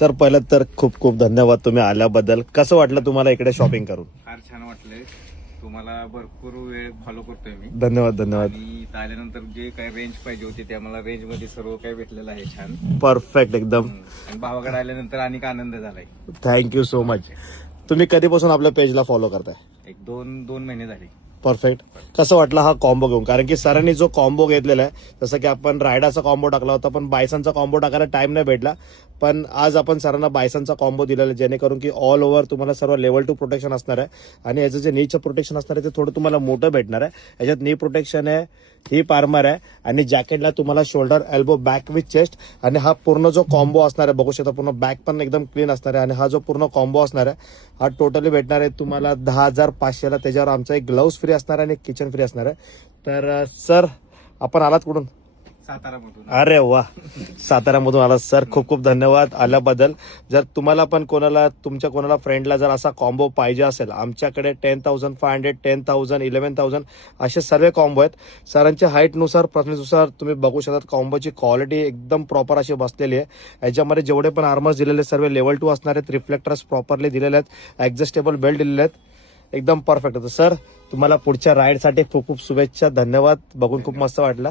Sir पहिलं तर खूप खूप धन्यवाद तुम्ही आल्याबद्दल. कसं वाटलं तुम्हाला इकडे शॉपिंग करून? फार छान वाटलंय. तुम्हाला भरपूर वेळ फॉलो करतोय मी. धन्यवाद धन्यवाद. आणि इथं आल्यानंतर जे काही रेंज पाहिजे होती ते आम्हाला रेंज मध्ये सर्व काही भेटलेलं आहे छान. परफेक्ट एकदम. आणि भावाकडे आल्यानंतर अनेक आनंद झालाय. Thank you so much. तुम्ही कधीपासून आपल्या पेजला फॉलो करताय? एक दोन महिने झाले. परफेक्ट. कसं वाटलं हा कॉम्बो घेऊन? कारण की सरांनी जो कॉम्बो घेतलेला आहे, जसं की आपण रायडाचा कॉम्बो टाकला होता, पण बायसनचा कॉम्बो टाकायला टाइम नाही भेटला. पण आज आपण सरांना बायसनचा कॉम्बो दिलेला आहे, जेणेकरून की ऑल ओव्हर तुम्हाला सर्व लेवल 2 प्रोटेक्शन असणार आहे. आणि याचं जे नीचं प्रोटेक्शन असणार आहे ते थोडं तुम्हाला मोठं भेटणार आहे. याच्यात नी प्रोटेक्शन आहे, ही आर्मर आहे आणि जॅकेटला तुम्हाला shoulder, elbow, back with chest. आणि हा पूर्ण जो कॉम्बो असणार आहे बघू शकता, पूर्ण बॅक पण एकदम क्लीन असणार आहे. आणि हा जो पूर्ण कॉम्बो असणार आहे हा टोटली भेटणार आहे तुम्हाला 10,500ला. त्याच्यावर आमचा एक ग्लव्स फ्री असणार आहे आणि एक किचन फ्री असणार आहे. तर सर आपण आलात कुठून? सातारामधून. अरे वा, साताऱ्यामधून आला सर. खूप खूप धन्यवाद आल्याबद्दल. जर तुम्हाला पण तुमच्या कोणाला फ्रेंडला जर असा कॉम्बो पाहिजे असेल, आमच्याकडे 10,500, 10,000, 11,000 असे सर्व कॉम्बो आहेत. सरांच्या हाईटनुसार, पर्सननुसार तुम्ही बघू शकता. कॉम्बोची क्वालिटी एकदम प्रॉपर अशी बसलेली आहे. याच्यामध्ये जेवढे पण आर्मर्स दिलेले सर्व लेवल 2 असणार आहेत. रिफ्लेक्टर्स प्रॉपरली दिलेले आहेत. ॲडजस्टेबल बेल्ट दिलेले आहेत. एकदम परफेक्ट होतं. सर तुम्हाला पुढच्या राईडसाठी खूप खूप शुभेच्छा. धन्यवाद. बघून खूप मस्त वाटलं.